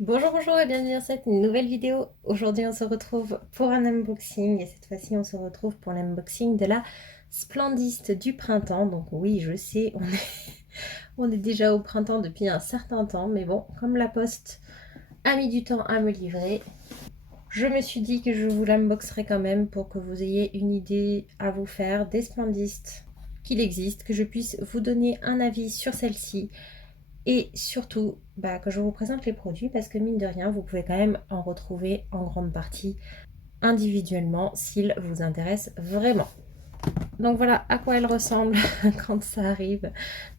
Bonjour, bonjour et bienvenue dans cette nouvelle vidéo. Aujourd'hui, on se retrouve pour un unboxing et cette fois-ci, on se retrouve pour l'unboxing de la Splendiste du printemps. Donc oui, je sais, on est déjà au printemps depuis un certain temps, mais bon, comme la poste a mis du temps à me livrer, je me suis dit que je vous l'unboxerai quand même pour que vous ayez une idée à vous faire des Splendistes qu'il existe, que je puisse vous donner un avis sur celle-ci et surtout que je vous présente les produits parce que mine de rien, vous pouvez quand même en retrouver en grande partie individuellement s'ils vous intéressent vraiment. Donc voilà à quoi elle ressemble quand ça arrive.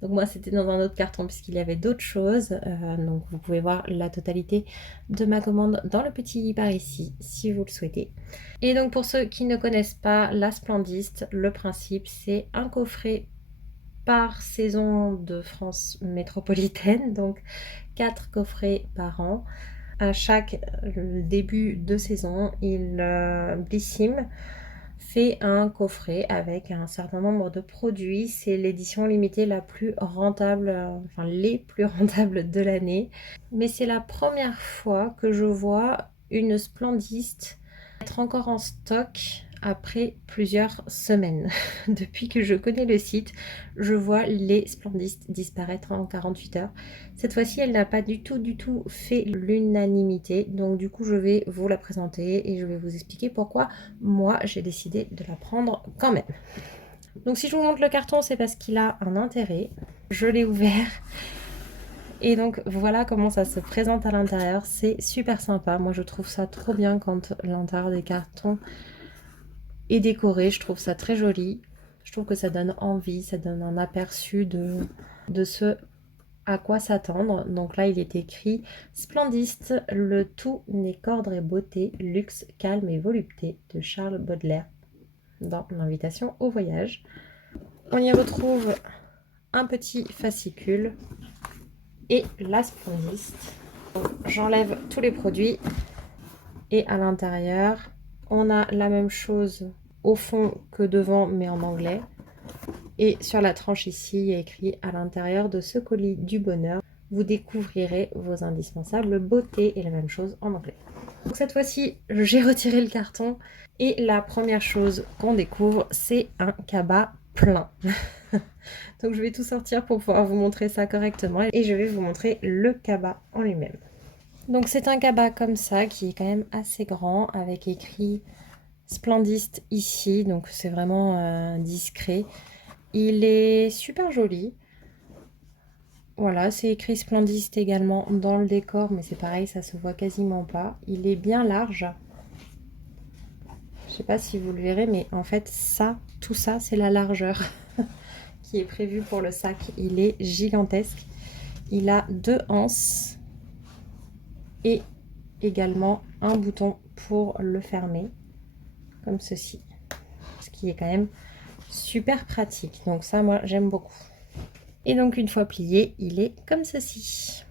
Donc moi c'était dans un autre carton puisqu'il y avait d'autres choses. Donc vous pouvez voir la totalité de ma commande dans le petit par ici si vous le souhaitez. Et donc pour ceux qui ne connaissent pas la Splendiste, le principe c'est un coffret par saison de France métropolitaine, donc 4 coffrets par an. À chaque début de saison, Blissim fait un coffret avec un certain nombre de produits. C'est l'édition limitée la plus rentable, enfin les plus rentables de l'année. Mais c'est la première fois que je vois une Splendiste être encore en stock après plusieurs semaines. Depuis que je connais le site, je vois les Splendistes disparaître en 48 heures. Cette fois-ci, elle n'a pas du tout fait l'unanimité. Donc du coup, je vais vous la présenter et je vais vous expliquer pourquoi moi, j'ai décidé de la prendre quand même. Donc si je vous montre le carton, c'est parce qu'il a un intérêt. Je l'ai ouvert. Et donc voilà comment ça se présente à l'intérieur. C'est super sympa. Moi, je trouve ça trop bien quand l'intérieur des cartons est décoré. Je trouve ça très joli. Je trouve que ça donne envie, ça donne un aperçu de ce à quoi s'attendre. Donc là, il est écrit Splendiste, le tout n'est qu'ordre et beauté, luxe, calme et volupté de Charles Baudelaire dans l'invitation au voyage. On y retrouve un petit fascicule et la Splendiste. J'enlève tous les produits et à l'intérieur, on a la même chose au fond que devant mais en anglais. Et sur la tranche ici, il y a écrit à l'intérieur de ce colis du bonheur, vous découvrirez vos indispensables beautés et la même chose en anglais. Donc cette fois-ci, j'ai retiré le carton et la première chose qu'on découvre, c'est un cabas plein. Donc je vais tout sortir pour pouvoir vous montrer ça correctement et je vais vous montrer le cabas en lui-même. Donc c'est un cabas comme ça qui est quand même assez grand avec écrit Splendiste ici, donc c'est vraiment discret. Il est super joli. Voilà, c'est écrit Splendiste également dans le décor, mais c'est pareil, ça se voit quasiment pas. Il est bien large. Je sais pas si vous le verrez, mais en fait, ça, tout ça, c'est la largeur qui est prévue pour le sac. Il est gigantesque. Il a 2 anses et également un bouton pour le fermer, comme ceci. Ce qui est quand même super pratique. Donc ça, moi, j'aime beaucoup. Et donc, une fois plié, il est comme ceci.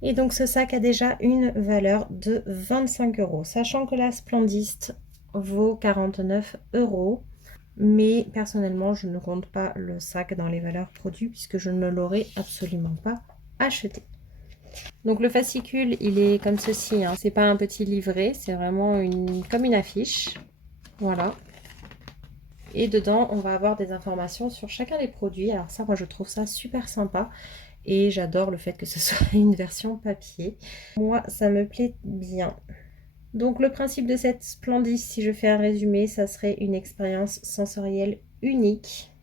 Et donc, ce sac a déjà une valeur de 25 €, sachant que la Splendiste vaut 49 €. Mais personnellement, je ne compte pas le sac dans les valeurs produits puisque je ne l'aurais absolument pas acheté. Donc le fascicule, il est comme ceci, hein. C'est pas un petit livret, c'est vraiment comme une affiche. Voilà. Et dedans, on va avoir des informations sur chacun des produits. Alors ça, moi, je trouve ça super sympa. Et j'adore le fait que ce soit une version papier. Moi, ça me plaît bien. Donc le principe de cette Splendiste, si je fais un résumé, ça serait une expérience sensorielle unique.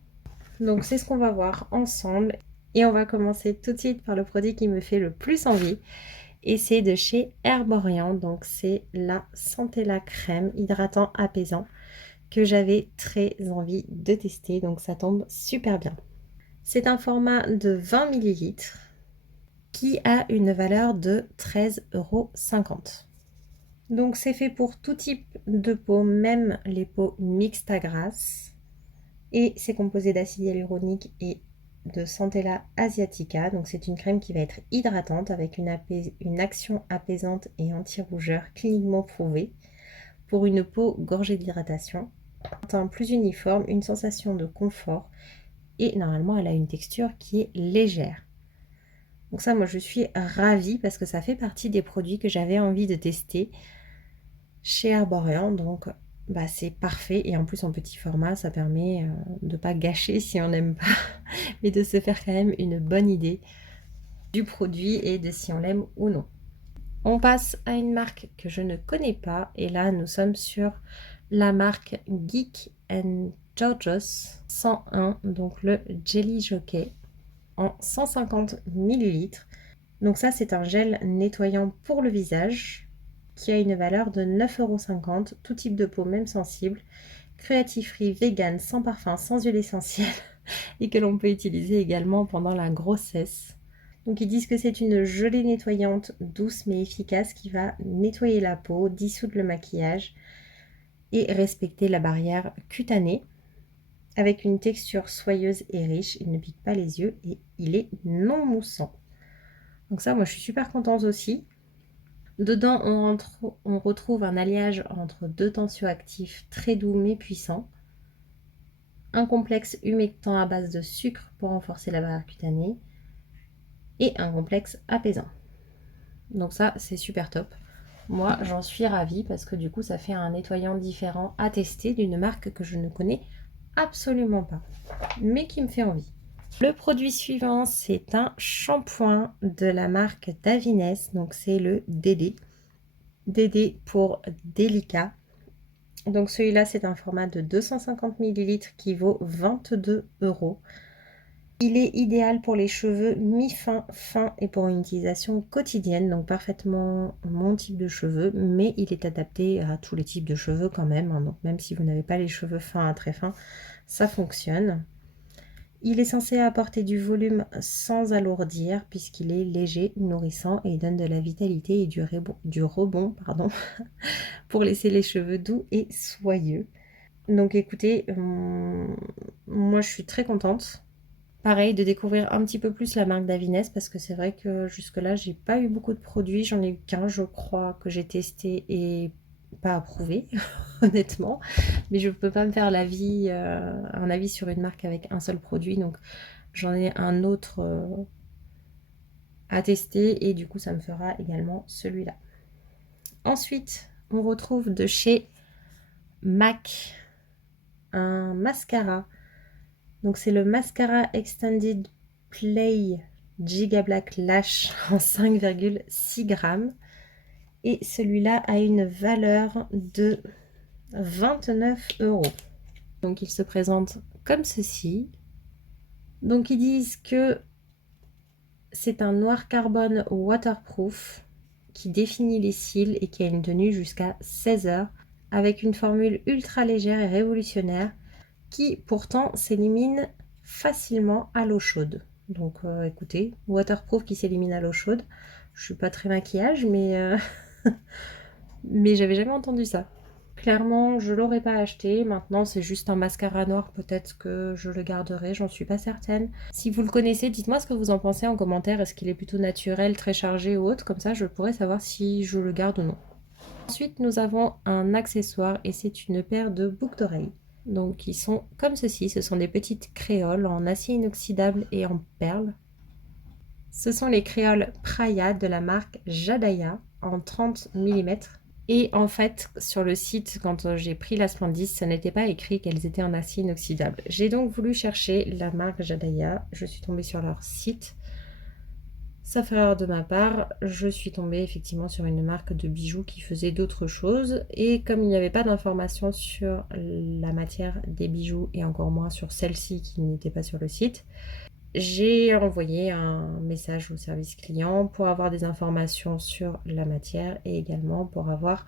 Donc c'est ce qu'on va voir ensemble. Et on va commencer tout de suite par le produit qui me fait le plus envie. Et c'est de chez Herborian. Donc c'est la Centella crème hydratant apaisant que j'avais très envie de tester. Donc ça tombe super bien. C'est un format de 20 ml qui a une valeur de 13,50 €. Donc c'est fait pour tout type de peau, même les peaux mixtes à grasse. Et c'est composé d'acide hyaluronique et de Centella asiatica. Donc c'est une crème qui va être hydratante avec une action apaisante et anti-rougeur cliniquement prouvée pour une peau gorgée d'hydratation. Un teint plus uniforme, une sensation de confort et normalement elle a une texture qui est légère. Donc ça, moi, je suis ravie parce que ça fait partie des produits que j'avais envie de tester chez Herborian. Donc, bah, c'est parfait. Et en plus, en petit format, ça permet de ne pas gâcher si on n'aime pas, mais de se faire quand même une bonne idée du produit et de si on l'aime ou non. On passe à une marque que je ne connais pas. Et là, nous sommes sur la marque Geek Georgios 101, donc le Jelly Jockey en 150 millilitres. Donc ça, c'est un gel nettoyant pour le visage qui a une valeur de 9,50 €, tout type de peau, même sensible, cruelty free, vegan, sans parfum, sans huile essentielle et que l'on peut utiliser également pendant la grossesse. Donc ils disent que c'est une gelée nettoyante douce mais efficace qui va nettoyer la peau, dissoudre le maquillage et respecter la barrière cutanée. Avec une texture soyeuse et riche, il ne pique pas les yeux et il est non moussant. Donc ça, moi je suis super contente aussi. Dedans, on retrouve un alliage entre 2 tensioactifs très doux mais puissants, un complexe humectant à base de sucre pour renforcer la barrière cutanée et un complexe apaisant. Donc ça, c'est super top. Moi, j'en suis ravie parce que du coup, ça fait un nettoyant différent à tester d'une marque que je ne connais absolument pas, mais qui me fait envie. Le produit suivant, c'est un shampoing de la marque Davines, donc c'est le DD. DD pour délicat. Donc celui-là, c'est un format de 250 ml qui vaut 22 €. Il est idéal pour les cheveux mi-fin, fin et pour une utilisation quotidienne, donc parfaitement mon type de cheveux, mais il est adapté à tous les types de cheveux quand même, hein. Donc même si vous n'avez pas les cheveux fins à très fins, ça fonctionne. Il est censé apporter du volume sans alourdir puisqu'il est léger, nourrissant et il donne de la vitalité et du rebond pour laisser les cheveux doux et soyeux. Donc écoutez, moi je suis très contente. Pareil, de découvrir un petit peu plus la marque Davines parce que c'est vrai que jusque-là, j'ai pas eu beaucoup de produits. J'en ai eu qu'un, je crois, que j'ai testé et pas approuvé, honnêtement. Mais je peux pas me faire un avis sur une marque avec un seul produit. Donc j'en ai un autre à tester et du coup, ça me fera également celui-là. Ensuite, on retrouve de chez MAC un mascara. Donc c'est le mascara Extended Play Giga Black Lash en 5,6 grammes. Et celui-là a une valeur de 29 €. Donc il se présente comme ceci. Donc ils disent que c'est un noir carbone waterproof qui définit les cils et qui a une tenue jusqu'à 16 heures avec une formule ultra légère et révolutionnaire qui pourtant s'élimine facilement à l'eau chaude. Donc écoutez, waterproof qui s'élimine à l'eau chaude. Je suis pas très maquillage, mais j'avais jamais entendu ça. Clairement, je l'aurais pas acheté. Maintenant, c'est juste un mascara noir. Peut-être que je le garderai, j'en suis pas certaine. Si vous le connaissez, dites-moi ce que vous en pensez en commentaire. Est-ce qu'il est plutôt naturel, très chargé ou autre? Comme ça, je pourrais savoir si je le garde ou non. Ensuite, nous avons un accessoire et c'est une paire de boucles d'oreilles. Donc ils sont comme ceci, ce sont des petites créoles en acier inoxydable et en perles. Ce sont les créoles Praya de la marque Jadaya en 30 mm. Et en fait, sur le site, quand j'ai pris la Splendis, ça n'était pas écrit qu'elles étaient en acier inoxydable. J'ai donc voulu chercher la marque Jadaya. Je suis tombée sur leur site. Sauf erreur de ma part, je suis tombée effectivement sur une marque de bijoux qui faisait d'autres choses. Et comme il n'y avait pas d'informations sur la matière des bijoux et encore moins sur celle-ci qui n'était pas sur le site, j'ai envoyé un message au service client pour avoir des informations sur la matière et également pour avoir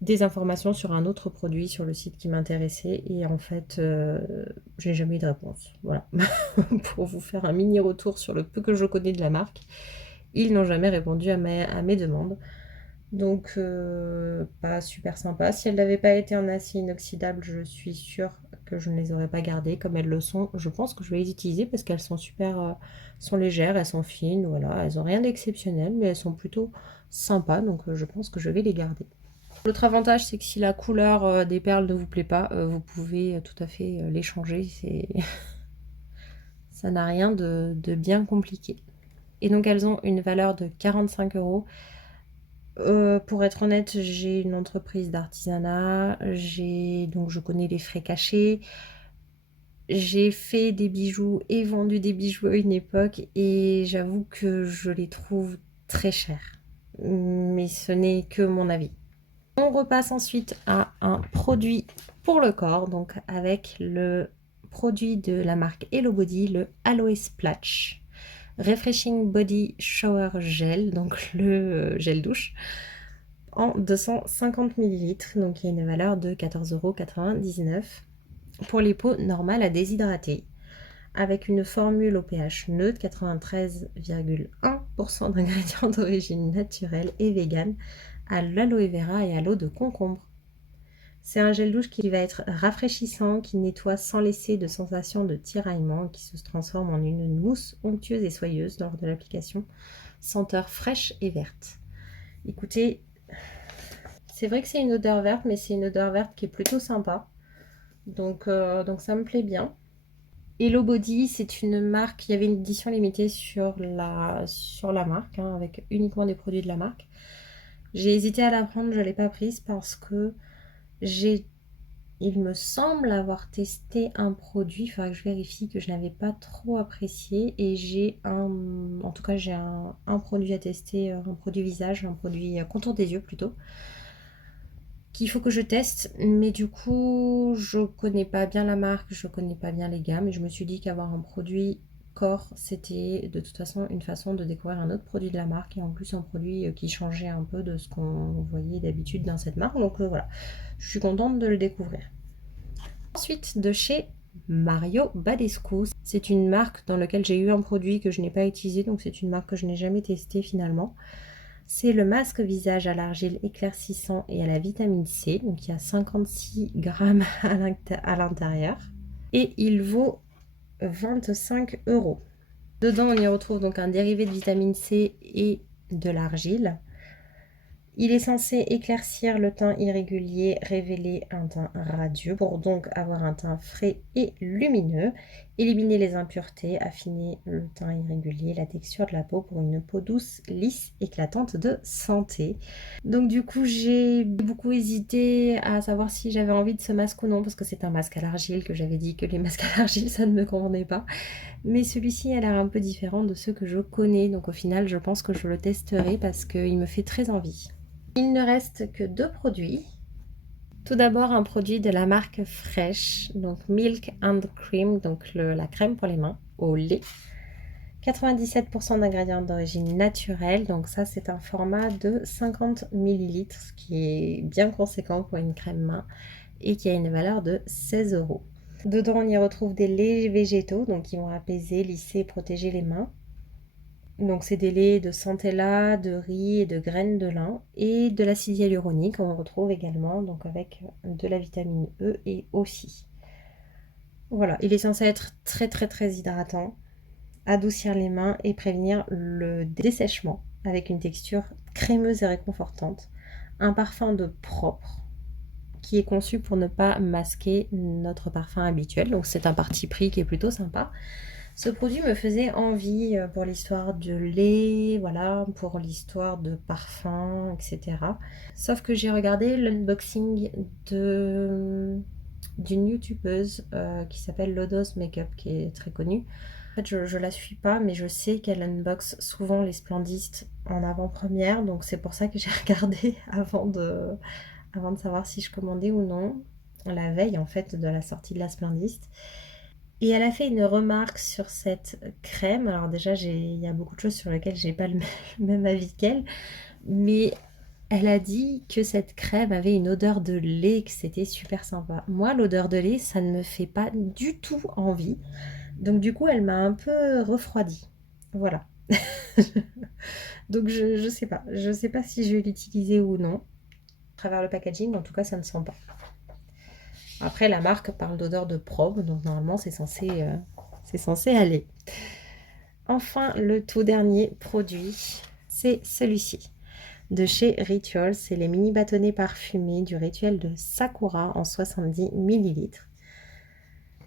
des informations sur un autre produit sur le site qui m'intéressait et en fait j'ai jamais eu de réponse. Voilà. Pour vous faire un mini retour sur le peu que je connais de la marque, ils n'ont jamais répondu à mes demandes. Donc pas super sympa. Si elles n'avaient pas été en acier inoxydable, je suis sûre que je ne les aurais pas gardées comme elles le sont. Je pense que je vais les utiliser parce qu'elles sont super, sont légères, elles sont fines, voilà, elles n'ont rien d'exceptionnel, mais elles sont plutôt sympas, donc je pense que je vais les garder. L'autre avantage, c'est que si la couleur des perles ne vous plaît pas, vous pouvez tout à fait les changer. Ça n'a rien de bien compliqué. Et donc elles ont une valeur de 45 euros. Pour être honnête, j'ai une entreprise d'artisanat, donc je connais les frais cachés. J'ai fait des bijoux et vendu des bijoux à une époque et j'avoue que je les trouve très chers. Mais ce n'est que mon avis. On repasse ensuite à un produit pour le corps, donc avec le produit de la marque Hello Body, le Aloe Splash Refreshing Body Shower Gel, donc le gel douche, en 250 millilitres, donc il y a une valeur de 14,99 € pour les peaux normales à déshydrater, avec une formule au pH neutre, 93,1% d'ingrédients d'origine naturelle et vegan, à l'aloe vera et à l'eau de concombre. C'est un gel douche qui va être rafraîchissant, qui nettoie sans laisser de sensation de tiraillement, qui se transforme en une mousse onctueuse et soyeuse lors de l'application, senteur fraîche et verte. Écoutez, c'est vrai que c'est une odeur verte, mais c'est une odeur verte qui est plutôt sympa. Donc ça me plaît bien. Hello Body, c'est une marque, il y avait une édition limitée sur la marque, hein, avec uniquement des produits de la marque. J'ai hésité à la prendre, je ne l'ai pas prise parce que il me semble avoir testé un produit, il faudra que je vérifie, que je n'avais pas trop apprécié. Et j'ai en tout cas j'ai un produit à tester, un produit visage, un produit contour des yeux plutôt, qu'il faut que je teste. Mais du coup, je connais pas bien la marque, je connais pas bien les gammes. Et je me suis dit qu'avoir un produit corps, c'était de toute façon une façon de découvrir un autre produit de la marque. Et en plus un produit qui changeait un peu de ce qu'on voyait d'habitude dans cette marque. Donc voilà, je suis contente de le découvrir. Ensuite, de chez Mario Badescu, c'est une marque dans laquelle j'ai eu un produit que je n'ai pas utilisé, donc c'est une marque que je n'ai jamais testée finalement. C'est le masque visage à l'argile éclaircissant et à la vitamine C, donc il y a 56 grammes à l'intérieur et il vaut 25 euros. Dedans, on y retrouve donc un dérivé de vitamine C et de l'argile. Il est censé éclaircir le teint irrégulier, révéler un teint radieux pour donc avoir un teint frais et lumineux, éliminer les impuretés, affiner le teint irrégulier, la texture de la peau pour une peau douce, lisse, éclatante de santé. Donc du coup, j'ai beaucoup hésité à savoir si j'avais envie de ce masque ou non, parce que c'est un masque à l'argile, que j'avais dit que les masques à l'argile, ça ne me convenait pas. Mais celui-ci a l'air un peu différent de ceux que je connais, donc au final, je pense que je le testerai parce qu'il me fait très envie. Il ne reste que deux produits. Tout d'abord un produit de la marque Fresh, donc Milk and Cream, donc la crème pour les mains au lait. 97% d'ingrédients d'origine naturelle, donc ça c'est un format de 50 ml, ce qui est bien conséquent pour une crème main et qui a une valeur de 16 euros. Dedans on y retrouve des laits végétaux, donc qui vont apaiser, lisser et protéger les mains. Donc c'est des laits de centella, de riz et de graines de lin et de l'acide hyaluronique on retrouve également, donc avec de la vitamine E et aussi. Voilà, il est censé être très très très hydratant, adoucir les mains et prévenir le dessèchement avec une texture crémeuse et réconfortante. Un parfum de propre qui est conçu pour ne pas masquer notre parfum habituel, donc c'est un parti pris qui est plutôt sympa. Ce produit me faisait envie pour l'histoire de lait, voilà, pour l'histoire de parfum, etc. Sauf que j'ai regardé l'unboxing d'une youtubeuse qui s'appelle Lodos Makeup, qui est très connue. En fait, je la suis pas, mais je sais qu'elle unbox souvent les splendistes en avant-première, donc c'est pour ça que j'ai regardé avant de savoir si je commandais ou non, la veille en fait de la sortie de la splendiste. Et elle a fait une remarque sur cette crème. Alors déjà, il y a beaucoup de choses sur lesquelles j'ai pas le même avis qu'elle. Mais elle a dit que cette crème avait une odeur de lait, que c'était super sympa. Moi, l'odeur de lait, ça ne me fait pas du tout envie. Donc du coup, elle m'a un peu refroidie. Voilà. Donc je sais pas. Je sais pas si je vais l'utiliser ou non. À travers le packaging, en tout cas, ça ne sent pas. Après, la marque parle d'odeur de probe, donc normalement, c'est censé aller. Enfin, le tout dernier produit, c'est celui-ci. De chez Ritual, c'est les mini bâtonnets parfumés du rituel de Sakura en 70 ml.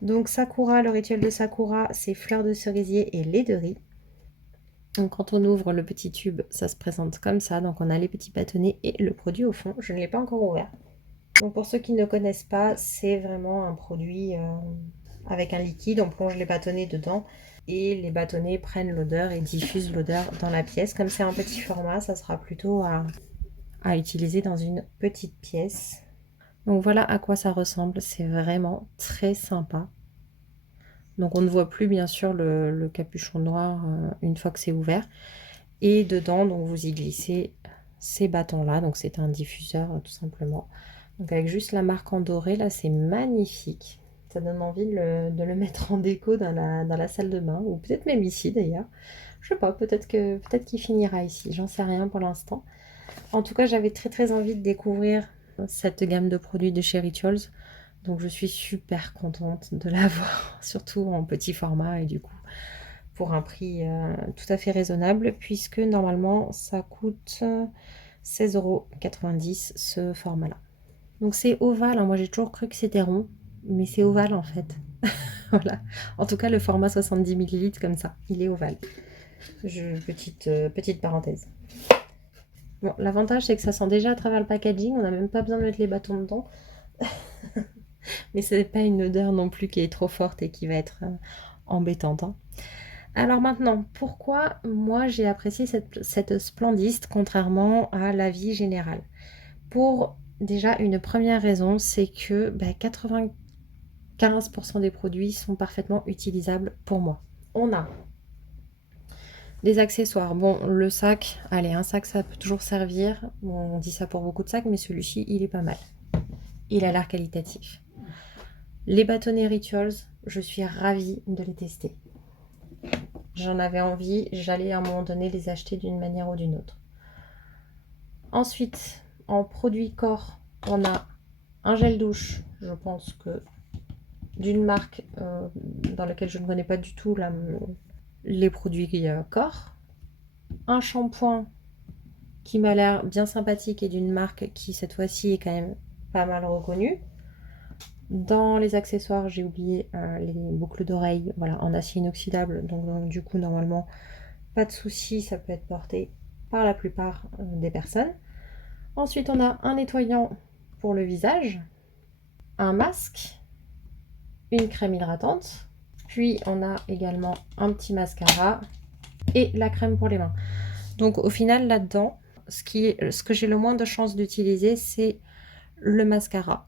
Donc Sakura, le rituel de Sakura, c'est fleurs de cerisier et lait de riz. Donc quand on ouvre le petit tube, ça se présente comme ça. Donc on a les petits bâtonnets et le produit au fond. Je ne l'ai pas encore ouvert. Donc pour ceux qui ne connaissent pas, c'est vraiment un produit avec un liquide. On plonge les bâtonnets dedans et les bâtonnets prennent l'odeur et diffusent l'odeur dans la pièce. Comme c'est un petit format, ça sera plutôt à utiliser dans une petite pièce. Donc voilà à quoi ça ressemble. C'est vraiment très sympa. Donc on ne voit plus bien sûr le capuchon noir une fois que c'est ouvert. Et dedans, donc vous y glissez ces bâtons-là. Donc c'est un diffuseur tout simplement. Donc avec juste la marque en doré, là c'est magnifique. Ça donne envie de le mettre en déco dans la salle de bain. Ou peut-être même ici d'ailleurs. Je sais pas, peut-être qu'il finira ici. J'en sais rien pour l'instant. En tout cas, j'avais très très envie de découvrir cette gamme de produits de chez Rituals. Donc je suis super contente de l'avoir, surtout en petit format et du coup pour un prix tout à fait raisonnable puisque normalement ça coûte 16,90 € ce format-là. Donc c'est ovale, hein. Moi j'ai toujours cru que c'était rond, mais c'est ovale en fait. Voilà. En tout cas le format 70 ml comme ça, il est ovale. Petite parenthèse. Bon, l'avantage c'est que ça sent déjà à travers le packaging, on n'a même pas besoin de mettre les bâtons dedans. Mais ce n'est pas une odeur non plus qui est trop forte et qui va être embêtante. Hein. Alors maintenant, pourquoi moi j'ai apprécié cette Splendist contrairement à l'avis général? Pour déjà une première raison, c'est que 95% des produits sont parfaitement utilisables pour moi. On a des accessoires. Bon, le sac, allez, un sac ça peut toujours servir. On dit ça pour beaucoup de sacs, mais celui-ci il est pas mal. Il a l'air qualitatif. Les bâtonnets Rituals, je suis ravie de les tester. J'en avais envie, j'allais à un moment donné les acheter d'une manière ou d'une autre. Ensuite, en produit corps, on a un gel douche, je pense que d'une marque dans laquelle je ne connais pas du tout les produits corps. Un shampoing qui m'a l'air bien sympathique et d'une marque qui cette fois-ci est quand même pas mal reconnue. Dans les accessoires, j'ai oublié les boucles d'oreilles, voilà, en acier inoxydable. Donc, du coup, normalement, pas de souci, ça peut être porté par la plupart des personnes. Ensuite, on a un nettoyant pour le visage, un masque, une crème hydratante. Puis, on a également un petit mascara et la crème pour les mains. Donc, au final, là-dedans, ce que j'ai le moins de chances d'utiliser, c'est le mascara.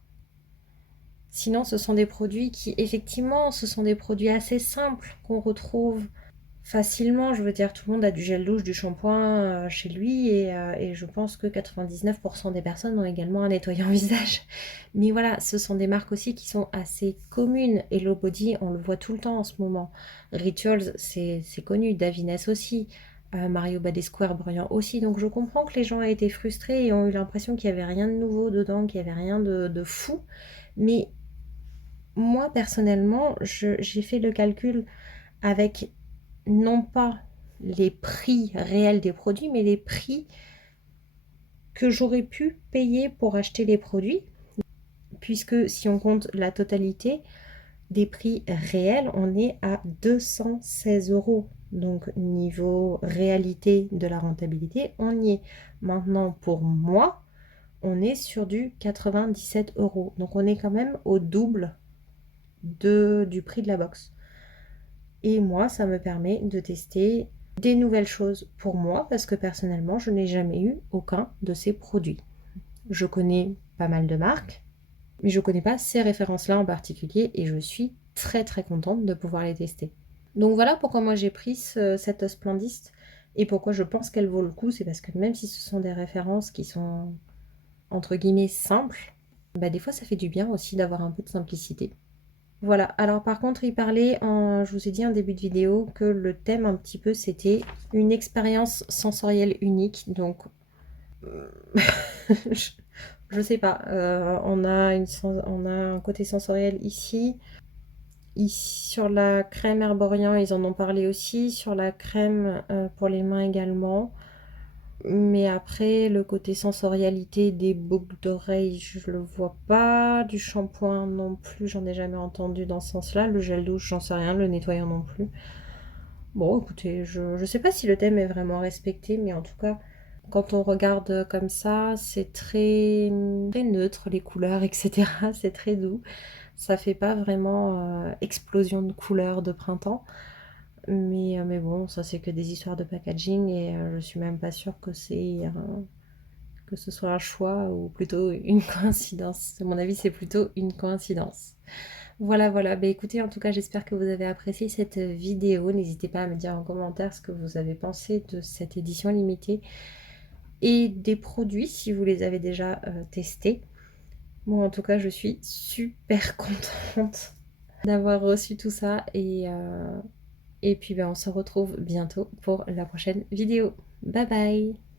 Sinon, ce sont des produits qui, effectivement, ce sont des produits assez simples qu'on retrouve facilement. Je veux dire, tout le monde a du gel douche, du shampoing chez lui et je pense que 99% des personnes ont également un nettoyant visage. Mais voilà, ce sont des marques aussi qui sont assez communes. Hello Body, on le voit tout le temps en ce moment. Rituals, c'est connu. Davines aussi. Mario Badescu, Brillant aussi. Donc je comprends que les gens aient été frustrés et ont eu l'impression qu'il n'y avait rien de nouveau dedans, qu'il n'y avait rien de fou. Mais moi, personnellement, j'ai fait le calcul avec non pas les prix réels des produits, mais les prix que j'aurais pu payer pour acheter les produits, puisque si on compte la totalité des prix réels, on est à 216 €. Donc, niveau réalité de la rentabilité, on y est. Maintenant, pour moi, on est sur du 97 €. Donc, on est quand même au double du prix de la box. Et moi, ça me permet de tester des nouvelles choses pour moi parce que personnellement, je n'ai jamais eu aucun de ces produits. Je connais pas mal de marques, mais je ne connais pas ces références-là en particulier et je suis très très contente de pouvoir les tester. Donc voilà pourquoi moi j'ai pris cette Splendist et pourquoi je pense qu'elle vaut le coup. C'est parce que même si ce sont des références qui sont entre guillemets simples, des fois ça fait du bien aussi d'avoir un peu de simplicité. Voilà, alors par contre, il parlait, je vous ai dit en début de vidéo, que le thème un petit peu, c'était une expérience sensorielle unique. Donc, je sais pas, on a un côté sensoriel ici. Ici, sur la crème Herborian, ils en ont parlé aussi. Sur la crème pour les mains également. Mais après, le côté sensorialité des boucles d'oreilles, je le vois pas. Du shampoing non plus, j'en ai jamais entendu dans ce sens-là. Le gel douche, j'en sais rien. Le nettoyant non plus. Bon, écoutez, je sais pas si le thème est vraiment respecté, mais en tout cas, quand on regarde comme ça, c'est très neutre, les couleurs, etc. C'est très doux. Ça fait pas vraiment explosion de couleurs de printemps. Mais bon, ça c'est que des histoires de packaging et je suis même pas sûre que ce soit un choix ou plutôt une coïncidence. À mon avis, c'est plutôt une coïncidence. Voilà, voilà. Bah écoutez, en tout cas, j'espère que vous avez apprécié cette vidéo. N'hésitez pas à me dire en commentaire ce que vous avez pensé de cette édition limitée et des produits si vous les avez déjà testés. Moi, en tout cas, je suis super contente d'avoir reçu tout ça et puis ben, on se retrouve bientôt pour la prochaine vidéo. Bye bye!